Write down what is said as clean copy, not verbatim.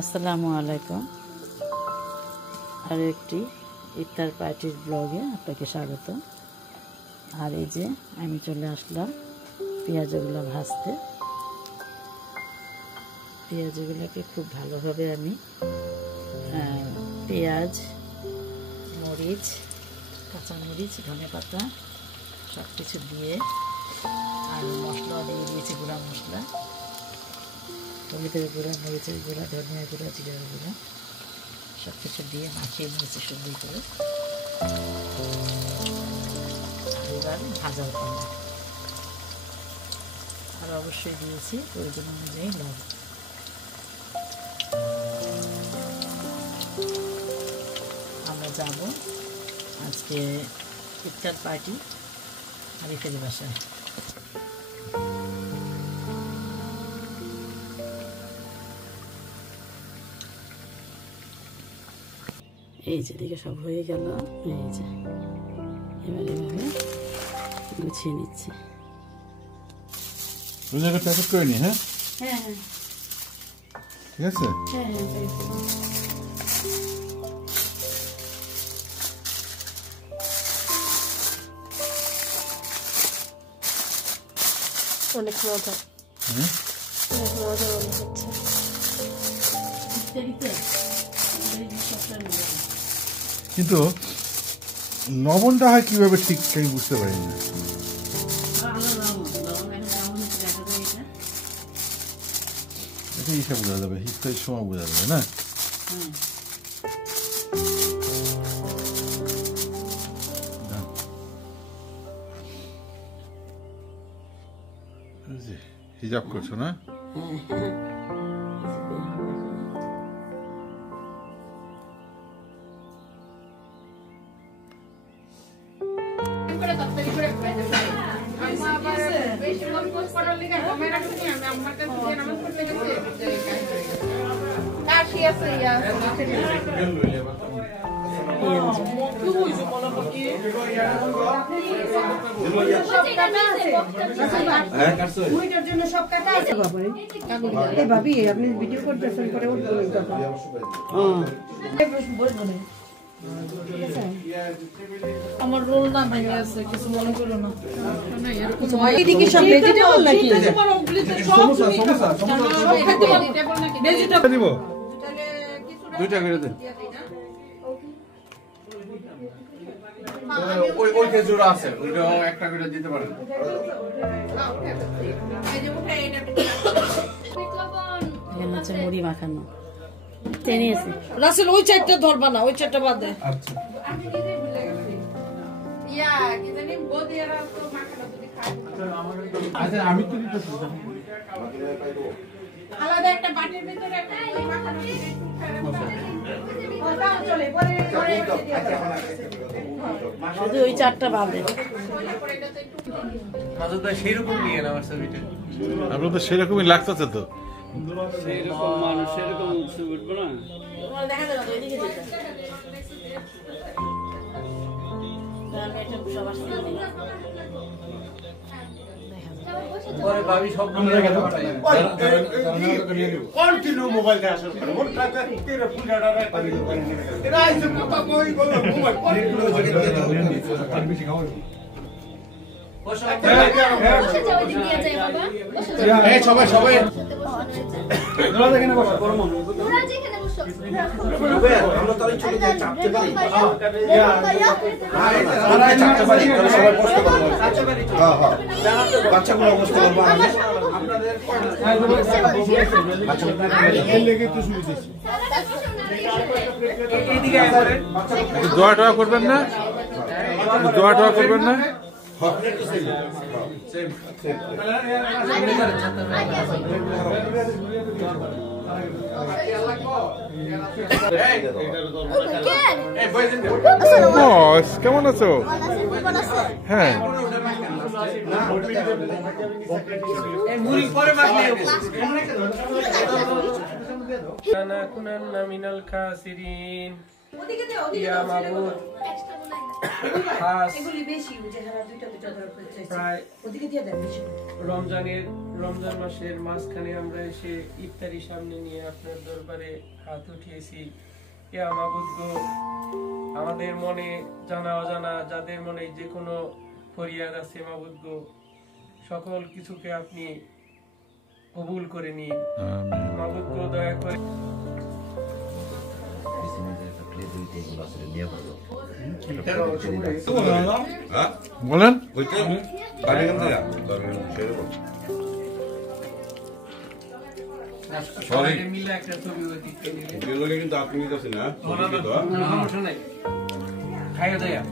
আসসালামু আলাইকুম। আর একটি ইফতার পার্টির ব্লগে আপনাকে স্বাগত। আর এই যে আমি চলে আসলাম পেঁয়াজগুলো ভাজতে। পেঁয়াজগুলোকে খুব ভালোভাবে আমি পেঁয়াজ, মরিচ, কাঁচামরিচ, ধনেপাতা সব কিছু দিয়ে আর মশলা দিয়ে দিয়েছি, গুঁড়া মশলা, হলুদের গুঁড়া, মরিচের গুঁড়া, ধনিয়া গুঁড়া, জিরার গুঁড়া সব কিছু দিয়ে মাখিয়ে নিয়েছি সুন্দর করে। এবার ভাজার পালা। আর অবশ্যই দিয়েছি প্রয়োজন অনুযায়ী লবণ। আমরা যাব আজকে ইফতার পার্টি আরিফের বাসায়। এই যে দিকে সব হয়ে গেল। এই যে এবার এভাবে গুছিয়ে নিচ্ছি। করে নি। হ্যাঁ হ্যাঁ হ্যাঁ ঠিক আছে। হ্যাঁ হ্যাঁ অনেক মজা, অনেক মজা মনে হচ্ছে। কিন্তু লবণটা হয় কিভাবে ঠিক আমি বুঝতে পারি না। এটা হিসাব বোঝা যাবে, হিসাবের সময় বোঝা যাবে না। হিসাব করছো না? ভাবি আপনি ভিডিও করতেছেন করে আমার রোল না ভেঙে আছে, কিছু মনে করো না। দুইটা করে দেন। ওই খেজুর আছে, ওইটাও একটা করে দিতে পারেন। মুড়ি মাখানো টেনে আছে। রাসেল ওই চারটা ধরবা না, ওই চারটা বাদ দে। আচ্ছা আমি তো আলাদা একটা বাটির ভিতরে একটা মাখানো শুধু ওই চারটা বাদে। সেইরকম নিয়ে না আমার ছবিটা। আপনার তো সেরকমই লাগতেছে তো। সেরকম মানুষ সেরকম উঠবো না। পরে ভাবি সব কন্টিনিউ মোবাইল দিয়ে আসল করে মোর টাকা তেরে ফুলাটা রাখ পারি এরা আইছে কথা কই বল মোবাইল বেশি খাও সবাই সবাই তোরা দেখেন বসো গরম তোরা যেখানে বসো আমরা তাহলে চলে যাই চাপতে পারি হ্যাঁ চাপতে পারি তাহলে সবাই বসতে পারবো। হ্যাঁ হ্যাঁ বাচ্চাগুলো বসতে পারবো। আপনাদের এই লেগে তো শুরু দিছি। এইদিকে আসলে দোয়া টোয়া করবেন না, দোয়া টোয়া করবেন না। কেমন আছো? হ্যাঁ মিনাল খাসিরিন ইয়া মাবুদ খাস প্রায় রমজান মাসের মাঝখানে আমরা এসে ইফতারি সামনে নিয়ে আপনার দরবারে হাত উঠিয়েছি। ইয়া মাবুদ গো, আমাদের মনে জানা অজানা যাদের মনে যে কোনো ফরিয়াদ আছে মাবুদ গো, সকল কিছুকে আপনি কবুল করে নিন মাবুদ গো, দয়া করে। বলেন সবাই মিলে একটা ছবি ওই দিকে নিলে কিন্তু আপনি নিতেছেন না সমস্যা নাই, খাইয়া দেয়া